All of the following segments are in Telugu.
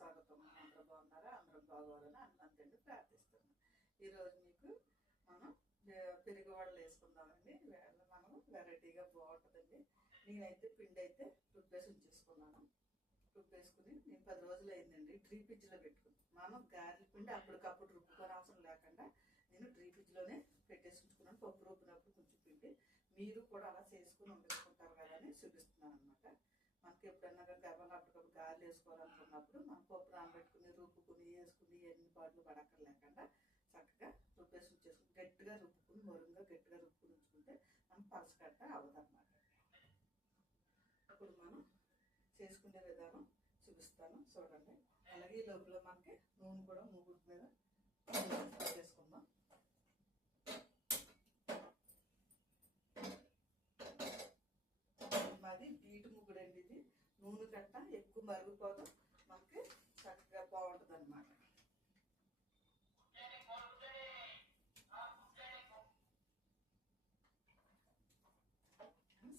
స్వాగతం. అందరూ బాగున్నారా? అందరం బాగోవాలని హనుమంతుడిని ప్రార్థిస్తున్నాం. ఈరోజు మీకు మనం పెరుగు వడలు వేసుకుందామండి. మనం వెరైటీగా బాగుంటుందండి. నేనైతే పిండి అయితే రుబ్బేసి ఉంచేసుకున్నాను. రుబ్బేసుకుని నేను 10 రోజులు అయిందండి డ్రీ ఫ్రిడ్జ్లో పెట్టుకుని. మనం గారెల పిండి అప్పటికప్పుడు రుబ్బుకొని అవసరం లేకుండా నేను డ్రీ ఫ్రిడ్జ్లోనే పెట్టేసి ఉంచుకున్నాను. పప్పు రుబ్బినప్పుడు కొంచెం పిండి మీరు కూడా అలా చేసుకుని వండుకుంటారు కదా అని చూపిస్తున్నాను అనమాట. మనకి ఎప్పుడన్నా గర్భంలో అప్పటికప్పుడు గారెలు వేసుకోవాలనుకున్నప్పుడు మనం పప్పు నానబెట్టుకుని రుబ్బుకుని వేసుకుని ఎన్ని పాటలు పడక్కర్లేకుండా చక్కగా రుబ్బేసి ఉంచేసుకుని గట్టిగా రుబ్బుకుని మరుగ్గా గట్టిగా రుబ్బుకుని ఉంచుకుంటే మనం పలసగట్ట అవ్వదన్నమాట. ఇప్పుడు మనం చేసుకునే విధానం చూపిస్తాను చూడండి. అలాగే ఈ లోపల మనకి నూనె కూడా మూగుడు మీద చేసుకుందాం. మాది బీటు ముగ్గుడు అండి. ఇది నూనె గట్ట ఎక్కువ మరిగిపోదు, మనకి చక్కగా బాగుంటుంది అన్నమాట.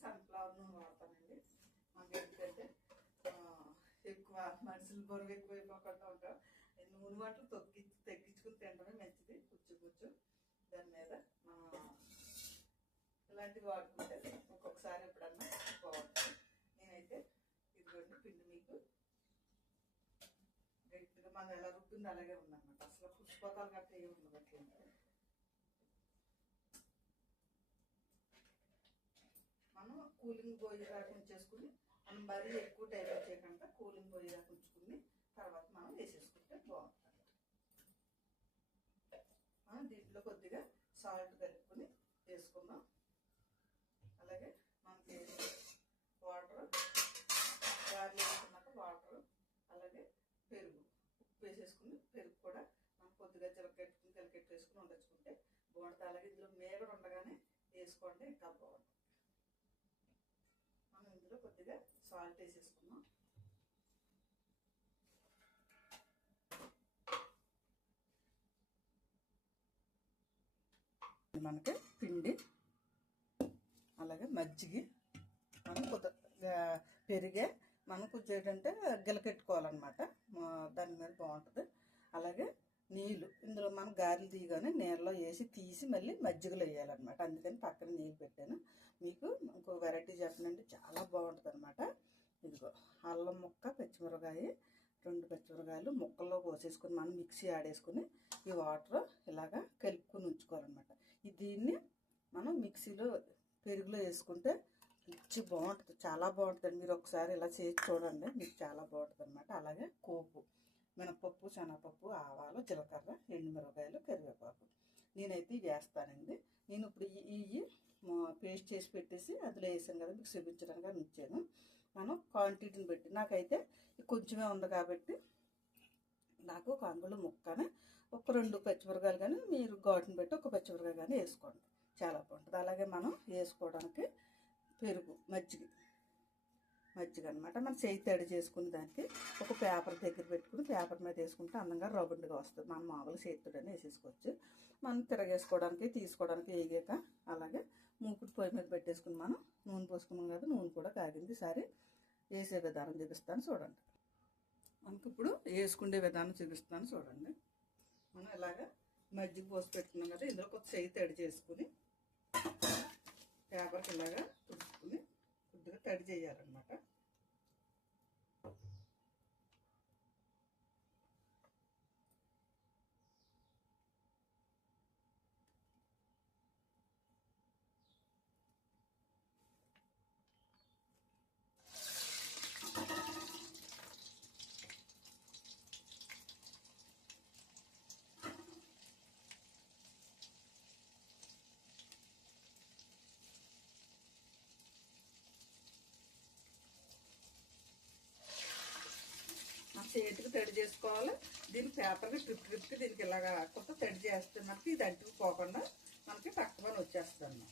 సన్ఫ్లవర్ నూనె వాడతానండి. మనకి ఏంటంటే ఎక్కువ మనుషులు బరువు ఎక్కువైపోకుండా ఉంటాం. నూనె వాటిని తగ్గించుకుని తినడమే మంచిది. కొంచెం దాని మీద ఇలాంటివి వాడుకుంటే ఒక్కొక్కసారి ఎప్పుడన్నా బాగుంటుంది. నేనైతే ఇదిగోండి పిండి మీకు గట్టిగా మనం ఎలా రుబ్బింది అలాగే ఉందన్నమాట. అసలు పుష్పతాలు గట్రా ఏమి ఉండదు. అట్లా మనం కూలింగ్ పోయేదాకా ఉంచేసుకుని మనం మరీ ఎక్కువ టైం వచ్చేయకుండా కూలింగ్ పోయేదాకా ఉంచుకుని తర్వాత మనం వేసేసుకుంటే బాగుంటుంది. మనం దీంట్లో కొద్దిగా సాల్ట్ కలుపుకొని వేసుకుందాం. అలాగే మనకి వాటర్ గారెలు వేసుకున్నాక వాటర్, అలాగే పెరుగు, ఉప్పు వేసేసుకుని పెరుగు కూడా మనం కొద్దిగా చిలకెట్టుకుని కలికెట్టు వేసుకుని ఉండొచ్చుకుంటే బాగుంటుంది. అలాగే ఇందులో మేగడ ఉండగానే వేసుకోండి, ఇంకా బాగుంటుంది. మనం ఇందులో కొద్దిగా సాల్ట్ వేసేసుకున్నాం. మనకి పిండి అలాగే మజ్జిగ మనం కొద్దిగా పెరిగే మనం కొంచెం ఏంటంటే గిలకెట్టుకోవాలన్నమాట. దాని మీద బాగుంటుంది. అలాగే నీళ్ళు ఇందులో మనం గారెలు తీయగానే నీళ్ళలో వేసి తీసి మళ్ళీ మజ్జిగలో వేయాలన్నమాట. అందుకని పక్కన నీళ్ళు పెట్టాను. మీకు ఇంకో వెరైటీ చెప్పనండి, చాలా బాగుంటుంది అనమాట. ఇదిగో అల్లం ముక్క, పచ్చిమిరకాయ, 2 పచ్చిమిరకాయలు ముక్కల్లో కోసేసుకుని మనం మిక్సీ ఆడేసుకుని ఈ వాటర్ ఇలాగా కలుపుకొని ఉంచుకోవాలన్నమాట. దీన్ని మనం మిక్సీలో పెరుగులో వేసుకుంటే రుచి బాగుంటుంది, చాలా బాగుంటుంది. మీరు ఒకసారి ఇలా చేసి చూడండి, మీకు చాలా బాగుంటుంది అనమాట. అలాగే కోపు, మినపప్పు, శనగపప్పు, ఆవాలు, జీలకర్ర, ఎండుమిరపకాయలు, కరివేపాకు నేనైతే ఇవి వేస్తానండి. నేను ఇప్పుడు ఇవి పేస్ట్ చేసి పెట్టేసి అందులో వేసాను కదా, మీకు చూపించడానికి ఉంచాను. మనం క్వాంటిటీని పెట్టి నాకైతే కొంచెమే ఉంది కాబట్టి నాకు ఒక అంగుళం ముక్కనే ఒక 2 పచ్చిమిరకాయలు కానీ మీరు ఘాటును పెట్టి ఒక పచ్చిమిరకాయ కానీ వేసుకోండి, చాలా బాగుంటుంది. అలాగే మనం వేసుకోవడానికి పెరుగు, మజ్జిగ అనమాట. మనం చేయి తడి చేసుకుని దానికి ఒక పేపర్ దగ్గర పెట్టుకుని పేపర్ మీద వేసుకుంటే అందంగా రౌండ్గా వస్తుంది. మనం మామూలు చేతుడని వేసేసుకోవచ్చు. మనం తిరగేసుకోవడానికి తీసుకోవడానికి వేగాక అలాగే మూకుడు పొయ్యి మీద పెట్టేసుకుని మనం నూనె పోసుకున్నాం కదా, నూనె కూడా కాగింది. సరే వేసే విధానం చూపిస్తాను చూడండి. మనకి ఇప్పుడు వేసుకునే విధానం చూపిస్తాను చూడండి. మనం ఇలాగా మజ్జిగ పోసి పెట్టుకున్నాం కదా, ఇందులో కొంచెం చేయి తడి చేసుకుని పేపర్కి ఇలాగా తుడుచుకుని కొద్దిగా తడి చేయాలన్నమాట. చేతికి తడి చేసుకోవాలి. దీనికి పేపర్కి ట్రిప్కి దీనికి ఇలాగా కొత్త తడి చేస్తే మనకి ఇది అంటుకుపోకుండా మనకి పక్కన వచ్చేస్తాను.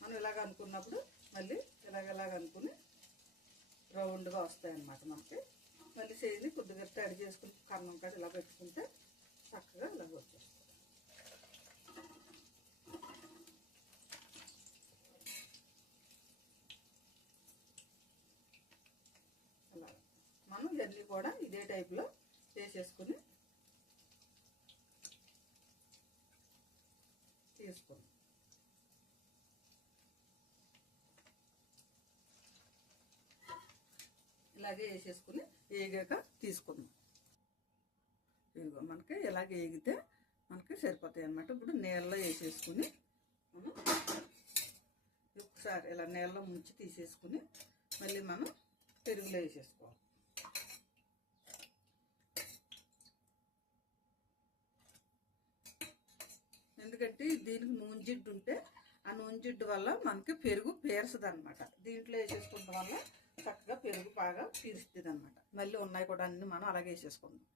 మనం ఇలాగ అనుకున్నప్పుడు మళ్ళీ ఇలాగ అనుకుని రౌండ్గా వస్తాయన్నమాట. మనకి మళ్ళీ చేతిని కొద్దిగా తడి చేసుకుని కన్నం కాడ ఇలా పెట్టుకుంటే చక్కగా ఇలాగ వచ్చేస్తుంది. అలా మనం ఇవన్నీ కూడా ఇదే టైప్లో చేసేసుకుని తీసుకుందాం. ఇలాగే వేసేసుకుని వేగాక తీసుకుందాం. ఇదిగో మనకి ఇలాగే వేగితే మనకి సరిపోతాయి అన్నమాట. ఇప్పుడు నీళ్ళలో వేసేసుకుని మనం ఒకసారి ఇలా నీళ్ళలో ముంచి తీసేసుకుని మళ్ళీ మనం పెరుగులో వేసేసుకోవాలి. ఎందుకంటే దీనికి నూనె జిడ్డు ఉంటే ఆ నూనె జిడ్డు వల్ల మనకి పెరుగు పీరసదు అనమాట. దీంట్లో వేసేసుకోవడం వల్ల చక్కగా పెరుగు బాగా పీరుస్తుంది అనమాట. మళ్ళీ ఉన్నాయి కూడా అన్నీ మనం అలాగే వేసేసుకుందాం.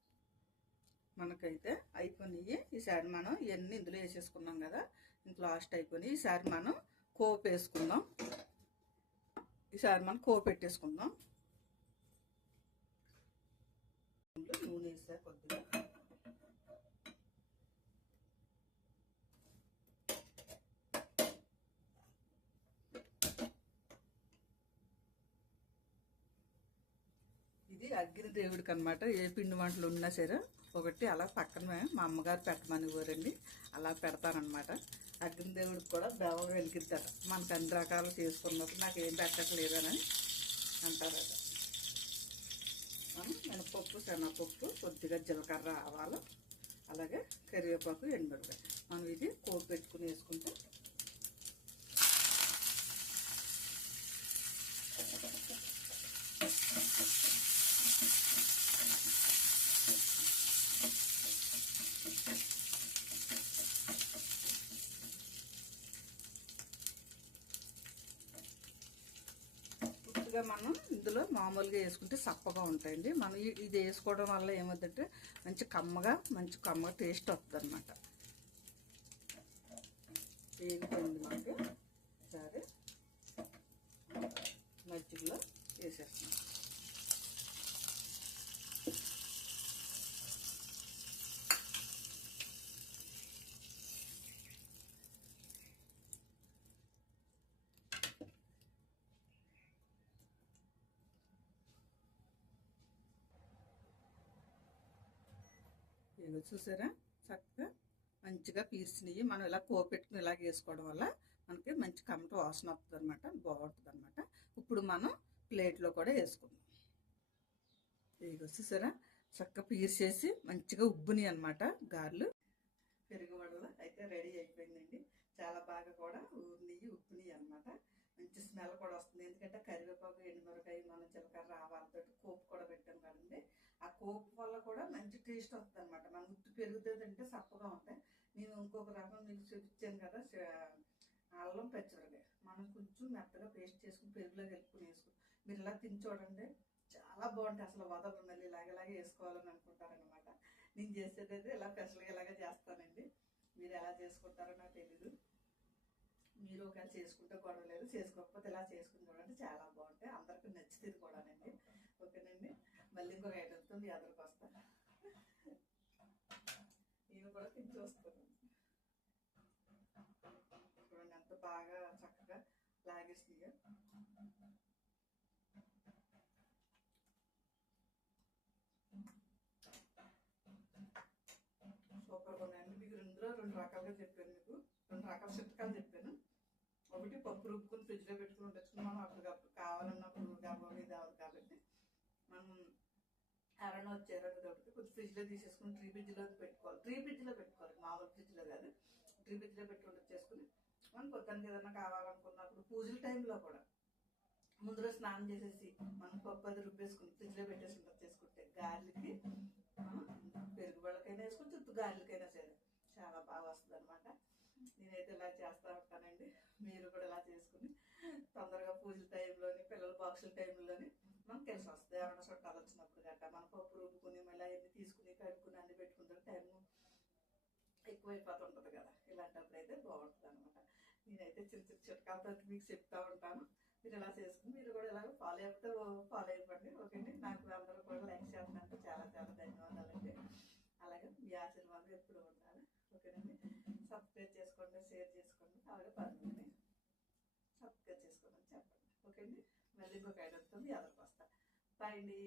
మనకైతే అయిపోయినాయి. ఈసారి మనం ఇవన్నీ ఇందులో వేసేసుకున్నాం కదా, ఇంక లాస్ట్ అయిపోయినాయి. ఈసారి మనం కోపు వేసుకుందాం. ఈసారి మనం కోపు పెట్టేసుకుందాం. నూనె వేసా కొద్దిగా. ఇది అగ్ని దేవుడికి అనమాట. ఏ పిండి వంటలు ఉన్నా సరే ఒకటి అలా పక్కన మా అమ్మగారు పెట్టమని కోరండి, అలా పెడతారనమాట. అగ్ని దేవుడికి కూడా బెవ వెలిగిస్తారు. మనకు అన్ని రకాలు చేసుకున్నప్పుడు నాకు ఏం పెట్టట్లేదని అంటారు. మనం మినపప్పు, శనగపప్పు, కొద్దిగా జీలకర్ర, ఆవాలు, అలాగే కరివేపాకు, ఎండుమిరపకాయ మనం ఇది కోపు పెట్టుకుని వేసుకుంటే మనం ఇందులో మామూలుగా వేసుకుంటే సప్పగా ఉంటాయండి. మనం ఇది వేసుకోవడం వల్ల ఏమవుతుందంటే మంచి కమ్మగా టేస్ట్ వస్తుంది అనమాట. ఏంటండి మనకి సరే మజ్జిగలో వేసేస్తున్నాం. ఇవి చూసారా చక్కగా మంచిగా పీసినవి. మనం ఇలా కోపెట్టుకుని ఇలాగ వేసుకోవడం వల్ల మనకి మంచి కమ్మట వాసన వస్తుంది అనమాట. బాగుంటుంది అనమాట. ఇప్పుడు మనం ప్లేట్లో కూడా వేసుకుందాం. ఇవి చూసారా చక్కగా పీసేసి మంచిగా ఉబ్బుని అనమాట. గారెలు పెరుగు వడలు అయితే రెడీ అయిపోయిందండి. చాలా బాగా కూడా ఊరినవి ఉబ్బుని అనమాట. మంచి స్మెల్ కూడా వస్తుంది. ఎందుకంటే కరివేపాకు, ఎండుమిరపకాయ, మనం జీలకర్ర, ఆవాలతో కోపు కూడా పెట్టాం కదండి. ఆ కోపు వల్ల కూడా మంచి టేస్ట్ వస్తుంది అనమాట. మనం ఉత్తి పెరుగుతుందంటే సప్పగా ఉంటాయి. నేను ఇంకొక రకం మీకు చూపించాను కదా, అల్లం పచ్చిమిరపకాయ మనం కొంచెం మెత్తగా పేస్ట్ చేసుకుని పెరుగులో కలుపుకుని వేసుకుని మీరు ఇలా తిని చూడండి. చాలా బాగుంటాయి. అసలు వదలరు. మళ్ళీ ఇలాగే వేసుకోవాలని అనుకుంటారనమాట. నేను చేసేదైతే ఇలా స్పెషల్గా ఇలాగే చేస్తానండి. మీరు ఎలా చేసుకుంటారో నాకు తెలీదు. మీరు ఒకవేళ చేసుకుంటే గొడవ లేదు, చేసుకోకపోతే ఇలా చేసుకుని చూడండి. చాలా బాగుంటాయి. అందరికీ నచ్చుతుంది కూడానండి. ఓకేనండి. మళ్ళీ ఇంకొక ఐటమ్తో మీ అందరికి వస్తాను. నేను కూడా తిని చూస్తాను. చూడండి ఎంత బాగా చక్కగా లాగేస్తుంది. సూపర్గా ఉన్నాయండి. మీకు ఇందులో రెండు రకాలుగా చెప్పాను. మీకు రెండు రకాల చిట్కాలు చెప్పాను. ఒకటి పప్పు రుబ్బుకుని ఫ్రిడ్జ్లో పెట్టుకుని ఉండొచ్చుకుని మనం అప్పటికప్పుడు కావాలన్నప్పుడు గబగబా ఇది అవ్వదు కాబట్టి మనం ఎవరైనా వచ్చారని కాబట్టి కొంచెం ఫ్రిడ్జ్లో తీసేసుకుని ట్రీ ఫ్రిడ్జ్లో పెట్టుకోవాలి. మామూలు ఫ్రిడ్జ్లో కాదు, ట్రీ ఫ్రిడ్జ్లో పెట్టి ఉండొచ్చేసుకుని మనం పొద్దున్నకి ఏదైనా కావాలనుకున్నప్పుడు పూజల టైంలో కూడా ముందు రోజు స్నానం చేసేసి మనం పప్పు అది రుబ్బేసుకుని ఫ్రిడ్జ్లో పెట్టేసి చేసుకుంటే గారెలకి పెరుగు వాళ్ళకైనా వేసుకుని చుట్టూ గారెలకైనా సరే చాలా బాగా వస్తుంది అనమాట. నేనైతే ఇలా చేస్తూ ఉంటానండి. మీరు కూడా ఇలా చేసుకుని తొందరగా పూజల టైంలోని, పిల్లల బాక్సుల టైంలోని మనకు తెలిసి వస్తుంది. ఏమైనా చుట్టాలు వచ్చినప్పుడు గట్రా మన పప్పు రుబ్బుకుని మళ్ళీ అవన్నీ తీసుకుని కడుక్కుని అన్ని పెట్టుకుంటారు. టైము ఎక్కువైపోతుంటుంది కదా. ఇలాంటప్పుడు అయితే బాగుంటుంది అనమాట. నేనైతే చిన్న చిన్న చిట్కాలతో మీకు చెప్తా ఉంటాను. మీరు ఇలా చేసుకుని మీరు కూడా ఇలాగ ఫాలో అయిపోండి. ఓకేండి. నాకు అందరూ కూడా లైక్ చేస్తున్నందుకు చాలా చాలా ధన్యవాదాలండి. అలాగే మీ ఆశీర్వాదం ఎప్పుడు ఉండాలి. ఓకేనండి. సబ్స్క్రైబ్ చేసుకోండి, షేర్ చేసుకోండి, అలాగే పనులని సబ్స్క్రైబ్ చేసుకోమని చెప్పండి. ఓకేండి. మళ్ళీ ఇంకొక ఐటమ్తో మీ అందరికి వస్తాను. బాయ్ అండి.